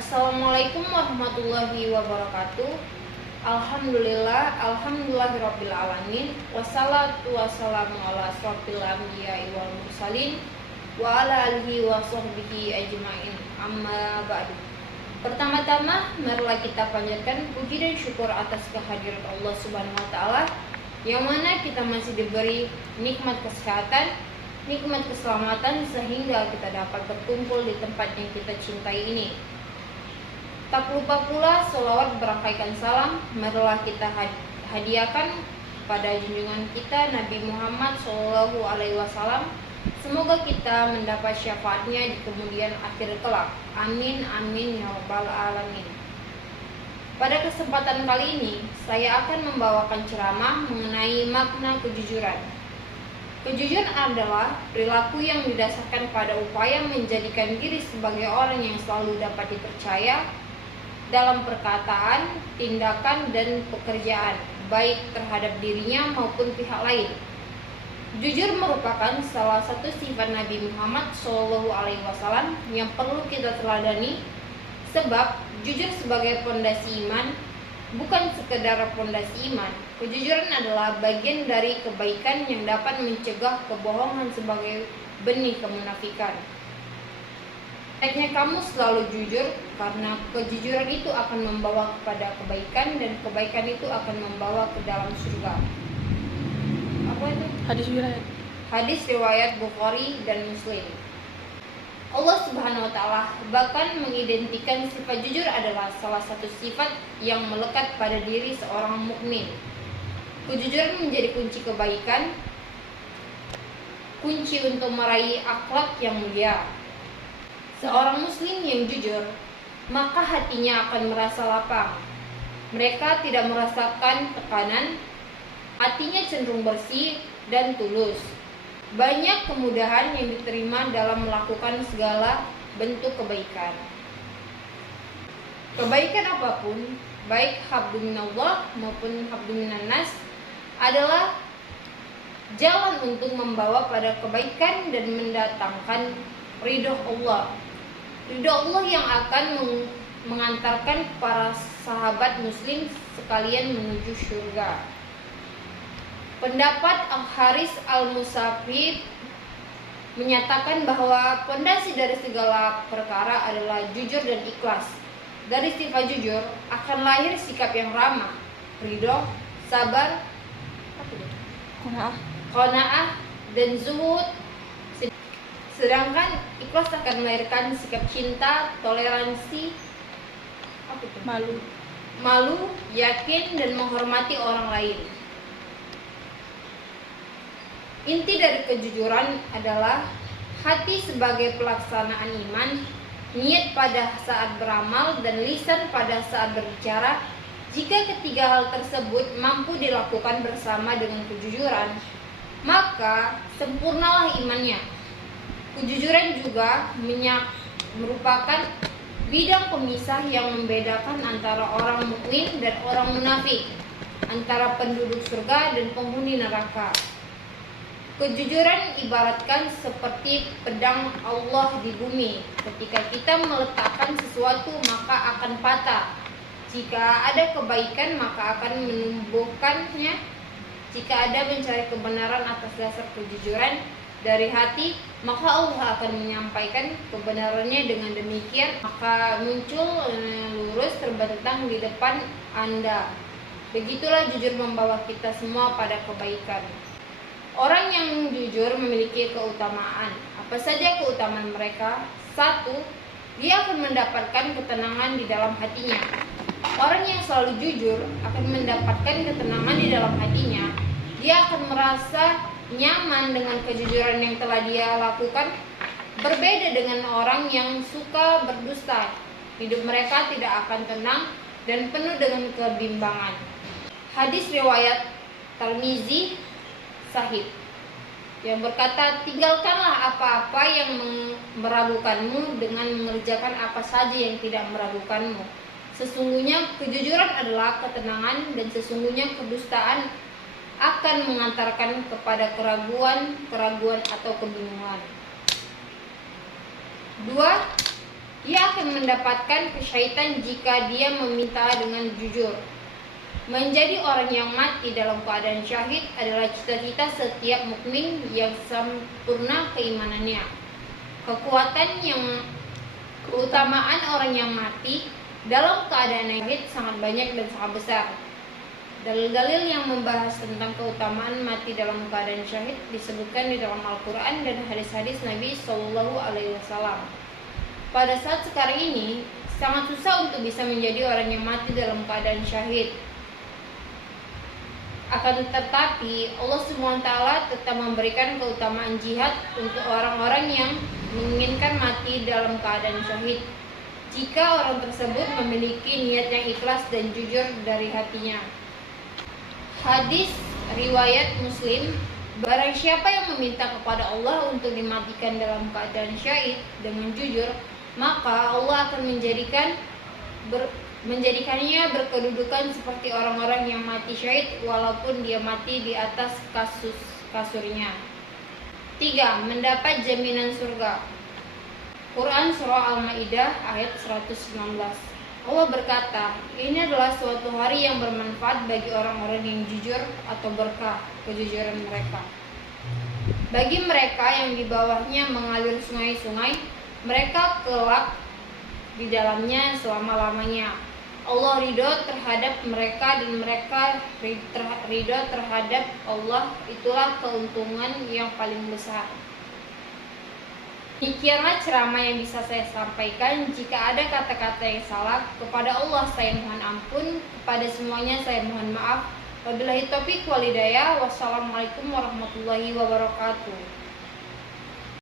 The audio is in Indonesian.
Assalamualaikum warahmatullahi wabarakatuh. Alhamdulillahirabbil alamin. Wassalatu wassalamu ala asrofil anbiya'i wal mursalin wa ala alihi wa sahbihi ajma'in. Amma ba'du. Pertama-tama marilah kita panjatkan puji dan syukur atas kehadiran Allah Subhanahu wa taala yang mana kita masih diberi nikmat kesehatan, nikmat keselamatan sehingga kita dapat berkumpul di tempat yang kita cintai ini. Tak lupa pula sholawat berangkaikan salam marilah kita hadiahkan pada junjungan kita Nabi Muhammad SAW. Semoga kita mendapat syafaatnya di kemudian akhir kelak. Amin amin ya rabbal alamin. Pada kesempatan kali ini saya akan membawakan ceramah mengenai makna kejujuran. Kejujuran adalah perilaku yang didasarkan pada upaya menjadikan diri sebagai orang yang selalu dapat dipercaya dalam perkataan, tindakan, dan pekerjaan, baik terhadap dirinya maupun pihak lain. Jujur merupakan salah satu sifat Nabi Muhammad SAW yang perlu kita teladani, sebab jujur sebagai pondasi iman bukan sekedar pondasi iman. Kejujuran adalah bagian dari kebaikan yang dapat mencegah kebohongan sebagai benih kemunafikan. Hendaknya kamu selalu jujur, karena kejujuran itu akan membawa kepada kebaikan dan kebaikan itu akan membawa ke dalam surga. Apa itu? Hadis riwayat Bukhari dan Muslim. Allah Subhanahu wa taala bahkan mengidentikan sifat jujur adalah salah satu sifat yang melekat pada diri seorang mukmin. Kejujuran menjadi kunci kebaikan, kunci untuk meraih akhlak yang mulia. Seorang muslim yang jujur, maka hatinya akan merasa lapang. Mereka tidak merasakan tekanan, hatinya cenderung bersih dan tulus. Banyak kemudahan yang diterima dalam melakukan segala bentuk kebaikan. Kebaikan apapun, baik habdu minallah maupun habdu minannas, adalah jalan untuk membawa pada kebaikan dan mendatangkan ridho Allah. Ridho Allah yang akan mengantarkan para sahabat muslim sekalian menuju surga. Pendapat Al-Haris Al-Musafir menyatakan bahwa pondasi dari segala perkara adalah jujur dan ikhlas. Dari sifat jujur akan lahir sikap yang ramah, ridho, sabar, qanaah, dan zuhud. Sedangkan ikhlas akan melahirkan sikap cinta, toleransi, malu, yakin, dan menghormati orang lain. Inti dari kejujuran adalah hati sebagai pelaksanaan iman, niat pada saat beramal, dan lisan pada saat berbicara. Jika ketiga hal tersebut mampu dilakukan bersama dengan kejujuran, maka sempurnalah imannya. Kejujuran juga merupakan bidang pemisah yang membedakan antara orang mukmin dan orang munafik, antara penduduk surga dan penghuni neraka. Kejujuran ibaratkan seperti pedang Allah di bumi. Ketika kita meletakkan sesuatu maka akan patah. Jika ada kebaikan maka akan menumbuhkannya. Jika ada mencari kebenaran atas dasar kejujuran dari hati, maka Allah akan menyampaikan kebenarannya. Dengan demikian maka muncul lurus terbentang di depan Anda. Begitulah jujur membawa kita semua pada kebaikan. Orang yang jujur memiliki keutamaan. Apa saja keutamaan mereka? 1. Dia akan mendapatkan ketenangan di dalam hatinya. Orang yang selalu jujur akan mendapatkan ketenangan di dalam hatinya. Dia akan merasa nyaman dengan kejujuran yang telah dia lakukan. Berbeda dengan orang yang suka berdusta, hidup mereka tidak akan tenang dan penuh dengan kebimbangan. Hadis riwayat Tirmizi Sahih yang berkata, tinggalkanlah apa-apa yang meragukanmu dengan mengerjakan apa saja yang tidak meragukanmu. Sesungguhnya kejujuran adalah ketenangan dan sesungguhnya kedustaan akan mengantarkan kepada keraguan atau kebingungan. 2. Dia akan mendapatkan kesyaitan jika dia meminta dengan jujur. Menjadi orang yang mati dalam keadaan syahid adalah cita-cita setiap mukmin yang sempurna keimanannya. Keutamaan orang yang mati dalam keadaan syahid sangat banyak dan sangat besar. Dalil-dalil yang membahas tentang keutamaan mati dalam keadaan syahid disebutkan di dalam Al-Quran dan hadis-hadis Nabi SAW. Pada saat sekarang ini, sangat susah untuk bisa menjadi orang yang mati dalam keadaan syahid. Akan tetapi, Allah SWT tetap memberikan keutamaan jihad untuk orang-orang yang menginginkan mati dalam keadaan syahid, jika orang tersebut memiliki niat yang ikhlas dan jujur dari hatinya. Hadis riwayat Muslim, barang siapa yang meminta kepada Allah untuk dimatikan dalam keadaan syahid dengan jujur, maka Allah akan menjadikannya berkedudukan seperti orang-orang yang mati syahid walaupun dia mati di atas kasurnya. 3. Mendapat jaminan surga. Quran Surah Al-Ma'idah ayat 119. Allah berkata, ini adalah suatu hari yang bermanfaat bagi orang-orang yang jujur atau berkah kejujuran mereka. Bagi mereka yang di bawahnya mengalir sungai-sungai, mereka kelak di dalamnya selama-lamanya. Allah ridho terhadap mereka dan mereka ridho terhadap Allah. Itulah keuntungan yang paling besar. Demikianlah ceramah yang bisa saya sampaikan. Jika ada kata-kata yang salah, kepada Allah saya mohon ampun, kepada semuanya saya mohon maaf. Wabillahi taufiq wal hidayah. Wassalamualaikum warahmatullahi wabarakatuh.